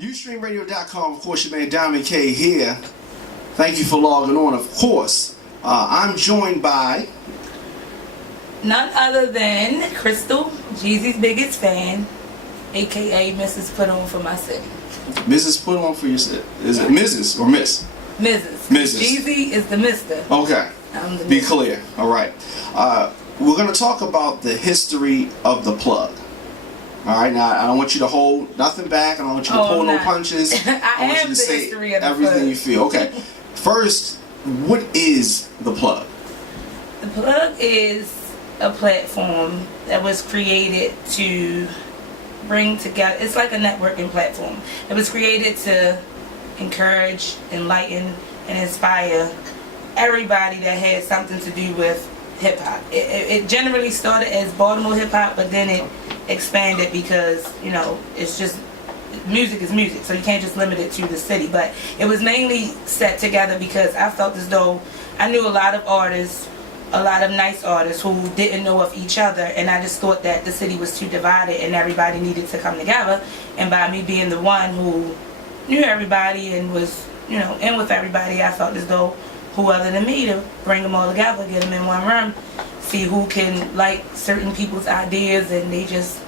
Ustreamradio.com, of course, your man Diamond K here. Thank you for logging on, of course. I'm joined by none other than Crystal, Jeezy's biggest fan, aka Mrs. Put On for my city. Mrs. Put On for your city. Is it Mrs. or Miss? Mrs. Mrs. Jeezy is the Mister. Okay. I'm the Be Mrs. clear. All right. We're going to talk about the history of the plug. All right. Now, I don't want you to hold nothing back. I don't want you to pull no punches. I want am you to the say history of the everything plug. you feel. Okay. First, what is the plug? The plug is a platform that was created to bring together. It's like a networking platform. It was created to encourage, enlighten, and inspire everybody that had something to do with hip hop. It generally started as Baltimore hip hop, but then it expanded because, you know, it's just music is music, so you can't just limit it to the city. But it was mainly set together because I felt as though I knew a lot of artists, a lot of nice artists who didn't know of each other, and I just thought that the city was too divided and everybody needed to come together. And by me being the one who knew everybody and was, you know, in with everybody, I felt as though who other than me to bring them all together, get them in one room, see who can like certain people's ideas, and they just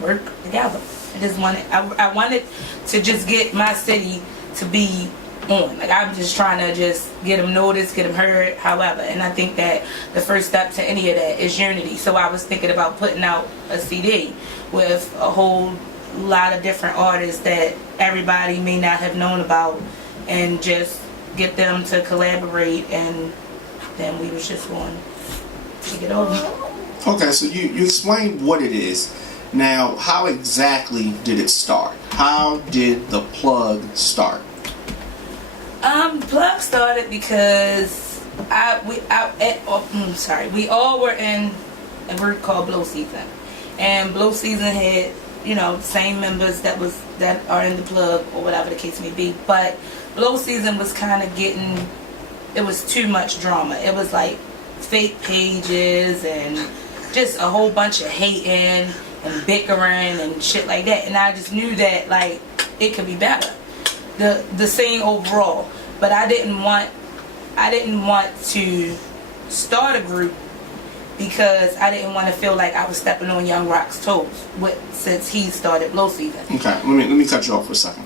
work together. I wanted to just get my city to be on. Like, I'm just trying to just get them noticed, get them heard, however. And I think that the first step to any of that is unity. So I was thinking about putting out a CD with a whole lot of different artists that everybody may not have known about, and just get them to collaborate, and then we was just going to take it over. Okay, so you explained what it is. Now, how exactly did it start? How did the plug start? Plug started because we all were in a group called Blow Season, and Blow Season had, you know, same members that are in the plug or whatever the case may be. But Blow Season was kind of getting, it was too much drama. It was like fake pages and just a whole bunch of hating and bickering and shit like that. And I just knew that, like, it could be better, the scene overall. But I didn't want to start a group because I didn't want to feel like I was stepping on Young Rock's toes since he started Blow Season. Okay, let me cut you off for a second.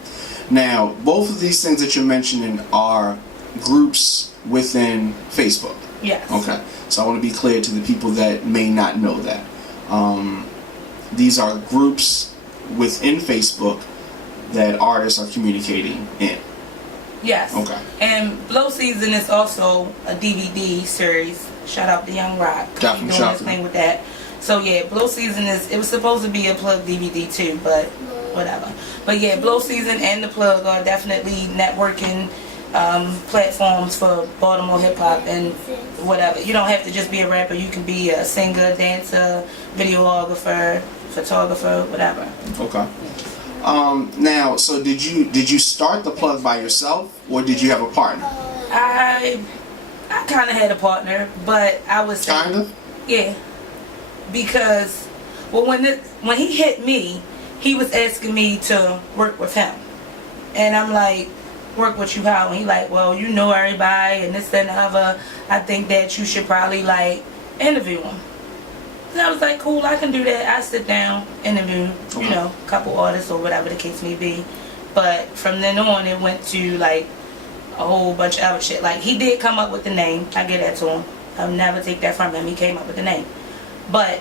Now, both of these things that you're mentioning are groups within Facebook. Yes. Okay, so I want to be clear to the people that may not know that. These are groups within Facebook that artists are communicating in. Yes. Okay. And Blow Season is also a DVD series. Shout out to Young Rock. Definitely. He's doing his thing with that. So yeah, Blow Season it was supposed to be a plug DVD too, but whatever. But yeah, Blow Season and the plug are definitely networking platforms for Baltimore hip hop and whatever. You don't have to just be a rapper. You can be a singer, dancer, videographer, photographer, whatever. Okay. Now, so did you start the plug by yourself, or did you have a partner? I kind of had a partner, but I was kind of. Yeah, because when he hit me, he was asking me to work with him, and I'm like, work with you how? And he like, well, you know everybody and this and the other. I think that you should probably like interview him. And I was like, cool, I can do that. I sit down, interview, you know, a couple artists or whatever the case may be. But from then on, it went to like a whole bunch of other shit. Like, he did come up with the name. I get that to him. I'll never take that from him. He came up with the name. But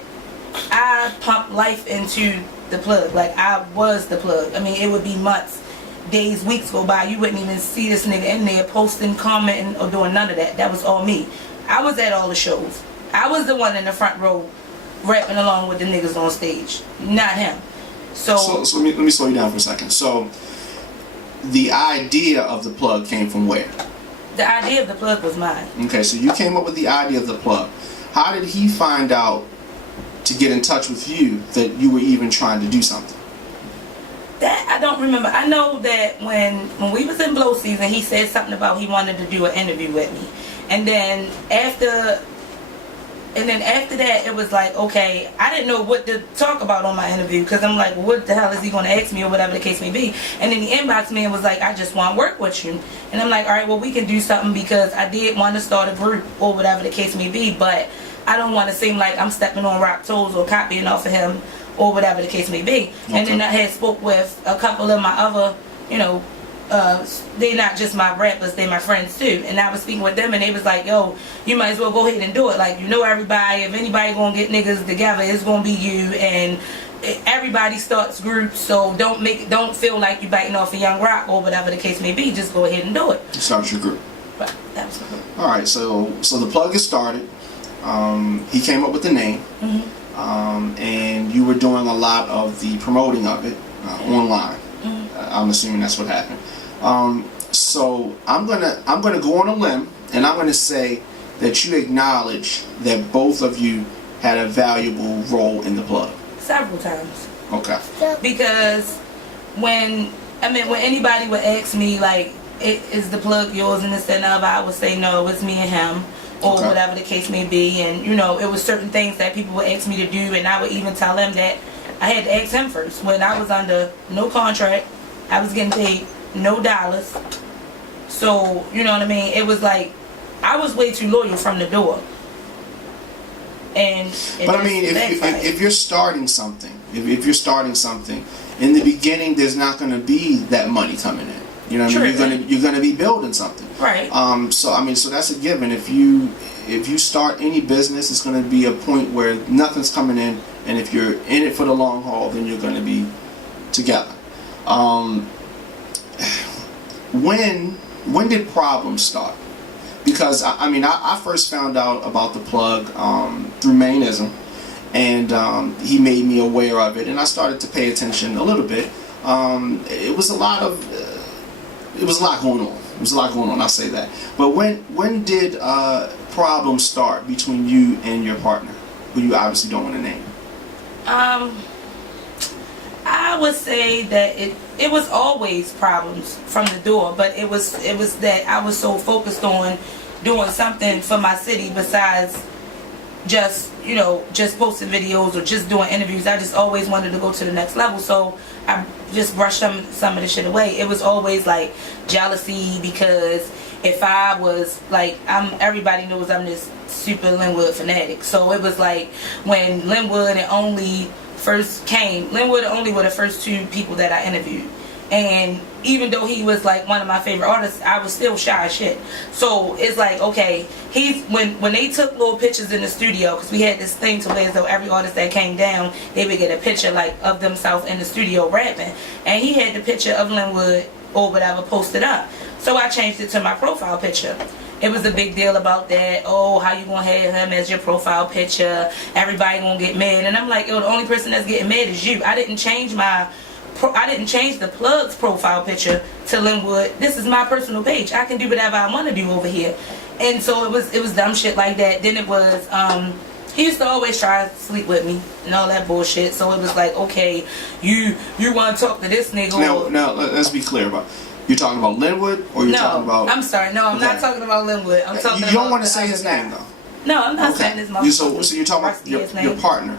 I pumped life into the plug. Like, I was the plug. I mean, it would be months, days, weeks go by. You wouldn't even see this nigga in there posting, commenting, or doing none of that. That was all me. I was at all the shows. I was the one in the front row rapping along with the niggas on stage, not him. So let me slow you down for a second. So the idea of the plug came from where? The idea of the plug was mine. Okay, so you came up with the idea of the plug. How did he find out to get in touch with you that you were even trying to do something? That I don't remember. I know that when we was in Blow Season, he said something about he wanted to do an interview with me. And then after And then after that, it was like, okay, I didn't know what to talk about on my interview because I'm like, what the hell is he going to ask me or whatever the case may be. And then the inbox man was like, I just want to work with you. And I'm like, all right, well, we can do something because I did want to start a group or whatever the case may be, but I don't want to seem like I'm stepping on rock toes or copying off of him or whatever the case may be. Okay. And then I had spoke with a couple of my other, you know, they're not just my rappers, they're my friends too. And I was speaking with them and they was like, yo, you might as well go ahead and do it. Like, you know everybody, if anybody gonna get niggas together, it's gonna be you. And everybody starts groups, so don't feel like you biting off a Young Rock or whatever the case may be. Just go ahead and do it. Start your group. Right, absolutely. All right, so the plug is started. He came up with the name, and you were doing a lot of the promoting of it online. I'm assuming that's what happened. So I'm gonna go on a limb, and I'm gonna say that you acknowledge that both of you had a valuable role in the plug. Several times. Okay. Because when anybody would ask me like, is the plug yours and this and that, I would say no, it's me and him. Or okay. whatever the case may be. And you know, it was certain things that people would ask me to do, and I would even tell them that I had to ask him first. When I was under no contract, I was getting paid no dollars. So, you know what I mean? It was like, I was way too loyal from the door. And but I mean, if you're starting something, if you're starting something, in the beginning there's not going to be that money coming in. You know what I mean? You're gonna be building something. Right. So I mean, so that's a given. If you start any business, it's gonna be a point where nothing's coming in, and if you're in it for the long haul, then you're gonna be together. When did problems start? Because I first found out about the plug through Mainism, and he made me aware of it, and I started to pay attention a little bit. It was a lot going on. It was a lot going on, I'll say that. But when did problems start between you and your partner, who you obviously don't want to name? I would say that it was always problems from the door, but it was that I was so focused on doing something for my city besides just posting videos or just doing interviews. I just always wanted to go to the next level, so I just brushed some of the shit away. It was always like jealousy, because if I was like, everybody knows I'm this super Linwood fanatic, so it was like when Linwood and Only first came, Linwood and Only were the first two people that I interviewed. And even though he was like one of my favorite artists, I was still shy as shit. So it's like, okay, when they took little pictures in the studio, because we had this thing to where as though every artist that came down, they would get a picture like of themselves in the studio rapping. And he had the picture of Linwood or whatever posted up. So I changed it to my profile picture. It was a big deal about that. Oh, how you gonna have him as your profile picture? Everybody gonna get mad. And I'm like, yo, the only person that's getting mad is you. I didn't change the plug's profile picture to Linwood. This is my personal page. I can do whatever I want to do over here. And so it was dumb shit like that. Then it was he used to always try to sleep with me and all that bullshit. So it was like, okay, you want to talk to this nigga? Now let's be clear about. You're talking about Linwood, or you're talking about? I'm sorry. No, I'm not talking about Linwood. I'm talking about. You don't want to say his name though. No, I'm not saying his name. So you're talking about your partner.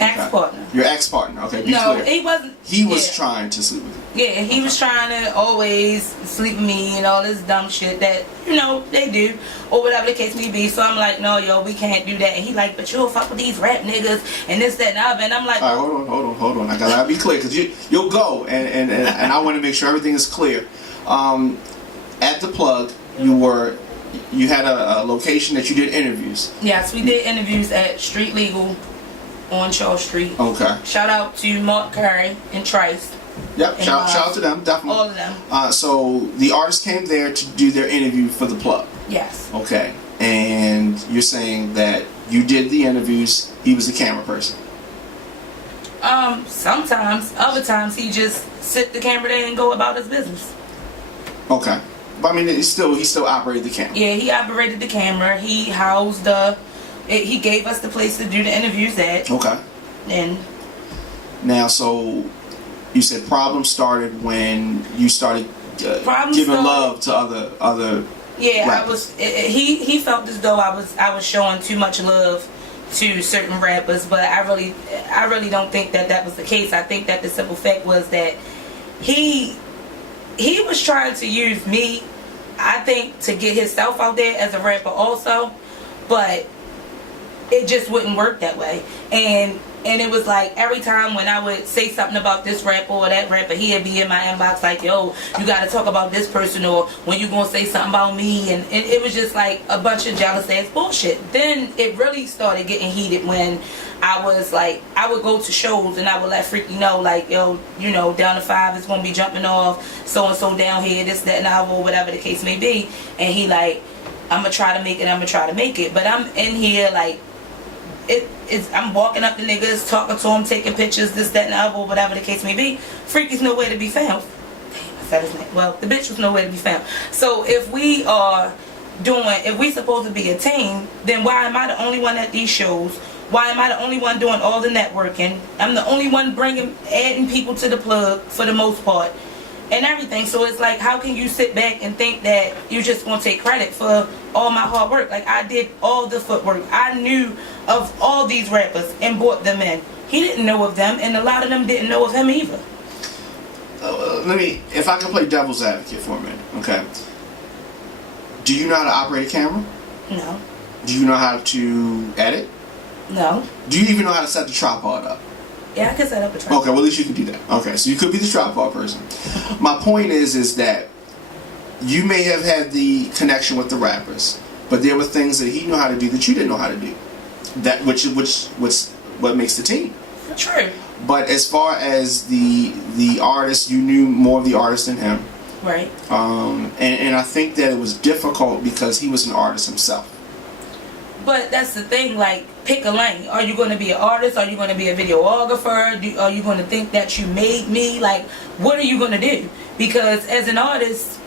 Ex-partner. Your ex-partner. Okay, be no, clear. he wasn't. He was trying to sleep with you. Yeah, he was trying to always sleep with me and all this dumb shit that, they do, or whatever the case may be. So I'm like, no, yo, we can't do that. And he like, but you'll fuck with these rap niggas and this, that, and other. And I'm like, all right, hold on. I gotta be clear, because you'll go, and I want to make sure everything is clear. At the plug, you had a location that you did interviews. Yes, we did interviews at Street Legal on Charles Street. Okay. Shout out to Mark Curry and Trice. Yep. Shout out to them, definitely. All of them. So the artists came there to do their interview for the plug. Yes. Okay. And you're saying that you did the interviews. He was the camera person. Sometimes. Other times he just sit the camera there and go about his business. Okay. But I mean, he still operated the camera. Yeah, he operated the camera. He housed he gave us the place to do the interviews at. Okay. And now, so you said problems started when you started giving love to other. Yeah, rappers. I was. He felt as though I was showing too much love to certain rappers, but I really don't think that was the case. I think that the simple fact was that he was trying to use me, I think, to get himself out there as a rapper also, but it just wouldn't work that way. And it was like every time when I would say something about this rapper or that rapper, he'd be in my inbox like, yo, you gotta talk about this person, or when you gonna say something about me, and it was just like a bunch of jealous ass bullshit. Then it really started getting heated when I was like, I would go to shows and I would let Freaky know like, yo, you know, Down to 5 is gonna be jumping off so and so down here, this, that, and that, or whatever the case may be. And he like, I'm gonna try to make it, but I'm in here like, I'm walking up to niggas, talking to them, taking pictures, this, that, and the other, or whatever the case may be. Freaky's nowhere to be found. Damn, I said his name. Well, the bitch was nowhere to be found. So if we supposed to be a team, then why am I the only one at these shows? Why am I the only one doing all the networking? I'm the only one adding people to the plug for the most part and everything. So it's like, how can you sit back and think that you're just going to take credit for all my hard work? Like, I did all the footwork. I knew of all these rappers and brought them in. He didn't know of them, and a lot of them didn't know of him either. If I can play devil's advocate for a minute, okay? Do you know how to operate a camera? No. Do you know how to edit? No. Do you even know how to set the tripod up? Yeah, I can set up a tripod. Okay, well at least you can do that. Okay, so you could be the tripod person. My point is that you may have had the connection with the rappers, but there were things that he knew how to do that you didn't know how to do. That which what makes the team. True. But as far as the artist, you knew more of the artist than him. Right. And I think that it was difficult because he was an artist himself. But that's the thing, like, pick a lane. Are you going to be an artist? Are you going to be a videographer? Are you going to think that you made me? Like, what are you going to do? Because as an artist,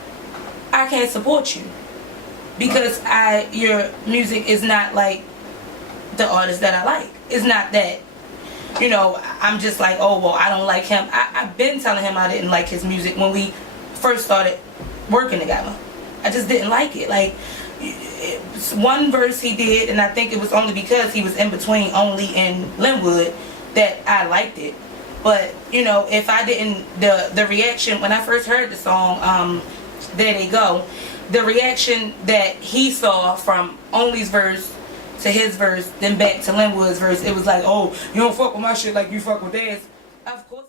I can't support you. Because your music is not like the artist that I like. It's not that, you know, I'm just like, oh, well, I don't like him. I've been telling him I didn't like his music when we first started working together. I just didn't like it. Like, one verse he did, and I think it was only because he was in between Only and Linwood that I liked it. But, you know, if I didn't, the reaction when I first heard the song, There They Go, the reaction that he saw from Only's verse to his verse, then back to Linwood's verse, it was like, oh, you don't fuck with my shit like you fuck with theirs. Of course not.